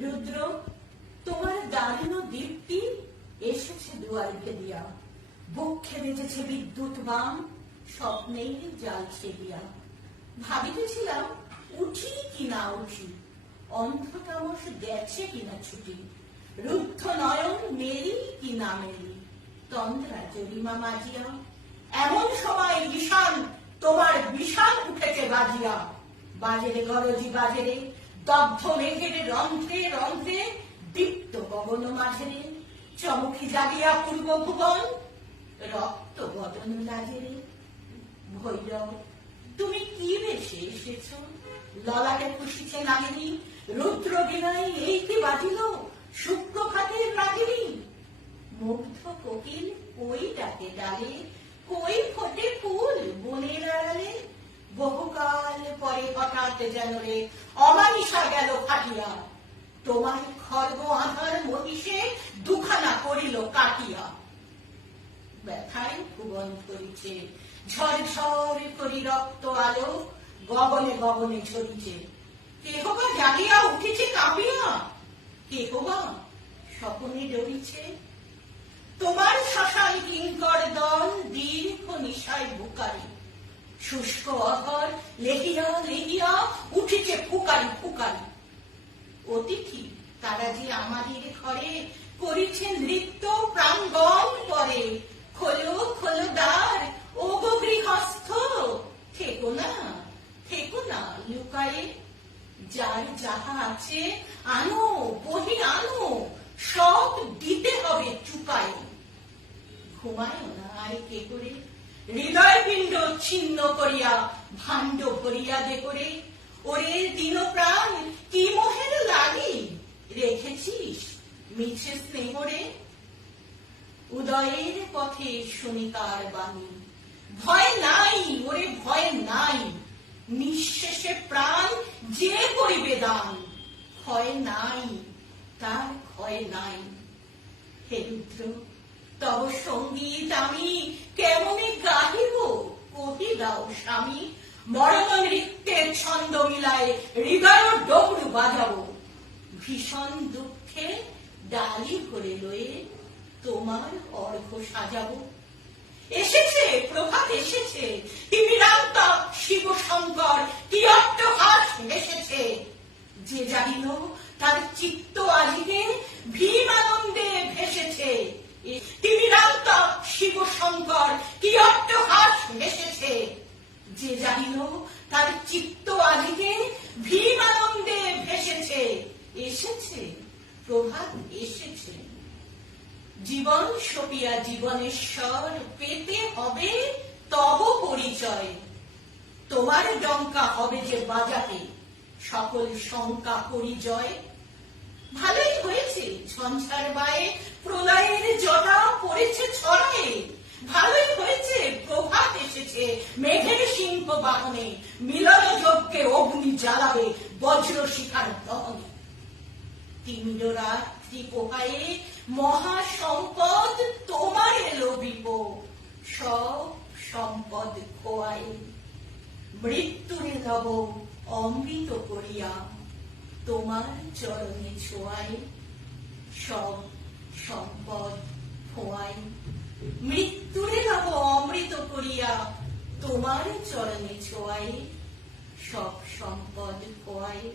রুদ্র, তোমার দারুণ দীপ্তি এসেছে দুয়ার ভেদিয়া, বক্ষে বেজেছে বিদ্যুৎ বাম, স্বপ্নের জাল ছেদিয়া। ভাবিতেছিলাম উঠি কি না উঠি, অন্ধতামস গেছে কিনা ছুটি, রুদ্ধ নয়ন মেরি কি না মেরি, তন্দ্রা জরিমা মাজিয়া। এমন সময় ঈশান তোমার বিষাণ উঠেছে বাজিয়া, বাজেরে গরজি বাজেরে, দগ্ধ মেঘের রন্ধ্রে রন্ধ্রে, দীপ্ত গগন মাঝেরে, চমকি জাগিয়া পূর্ব ভুবন, রক্ত বদন লাগেরে। ভৈরব, তুমি কি বেশে এসেছ? ললাটে খুশিছে নাগিনী, রুদ্র বিনয় এই কি বাজিল, শুক্রখাতের রাগিনী। মুগ্ধ কোকিল কই ডাকে ডালে, কই ফোটে ফুল বনের আড়ালে। বহুকাল পরে হঠাৎ যেন রে অমানিসা গেল ফাটিয়া, তোমার খর্গ আধার মহিষে দুখানা করিল কাটিয়া। ব্যথায় ভুবন ধরিছে, ঝড় ঝড় করি রক্ত আলো, গগনে গগনে ঝরিছে। কেহ বা জাগিয়া উঠেছে কাঁপিয়া, কেহ বা স্বপনে ডরিছে। তোমার শ্মশান কিঙ্কর দল দীর্ঘ নিশায় বুকারি, শুষ্ক অধর লেহিয়া লেহিয়া উঠিছে ফুকারি ফুকারি। অতিথি তারা যে আমাদের ঘরে করিছে নৃত্য প্রাঙ্গণ পরে, খোলো খোলো দ্বার ও গো গৃহস্থ, থেকো না লুকায়ে। যার যাহা আছে আনো বহি আনো, সব দিতে হবে চুকায়ে। ঘুমায় না আর কে করে, হৃদয় পিণ্ড ছিন্ন করিয়া ভাণ্ড ভরিয়া দে করে। ওরে দিন প্রাণ কি মোহের লাগি, রেখেছিস মিছে স্নেহরে। উদয়ের পথে শুনিকার বাণী, ভয় নাই ওরে ভয় নাই, নিঃশেষে প্রাণ যে করিবে দান। ক্ষয় নাই তার ক্ষয় নাই। হে রুদ্র, তব সঙ্গীত আমি কেমনে গাহিব, কহি দাও স্বামী। মরণ নৃত্যের ছন্দ মিলায় হৃদয় ডমরু বাজাবো, ভীষণ দুঃখে ডালি ভরে লয়ে তোমার অর্ঘ সাজাবো। এসেছে প্রভাত এসেছে, তিমিরান্ত শিব শঙ্কর কি অট্টহাস এসেছে। যে জানিল তার চিত্ত আজিকে ভীম আনন্দে ভেসেছে। তিমিরান্ত শিব শঙ্কর কি অট্টহাস এসেছে। যে জানিল তার চিত্ত আজিকে ভীম আনন্দে ভেসেছে। এসেছে প্রভাত এসেছে। জীবন সপিয়া জীবনেশ্বর পেতে হবে তব পরিচয়। তোমার ডঙ্কা হবে যে বাজাতে, সকল শঙ্কা পরিজয়। ভালোই হয়েছে ঝঞ্ঝার বায়ে প্রলয়ের জটা পড়েছে ছড়ায়ে। ভালোই হয়েছে প্রভাত এসেছে মেঘের সিংহ বাহনে, মিলন যজ্ঞে অগ্নি জ্বালাবে বজ্র শিখার দহনে। তিমির রাত্রি পোহায়ে মহা সম্পদ তোমার লোভিব, সব সম্পদ খোয়ায়ে। মৃত্যুরে লব অমৃত করিয়া, তোমার চরণে ছোঁয়ায়, সব সম্পদ খোয়াই। মৃত্যুরে লব অমৃত করিয়া, তোমার চরণে ছোঁয়ায়, সব সম্পদ খোয়ায়।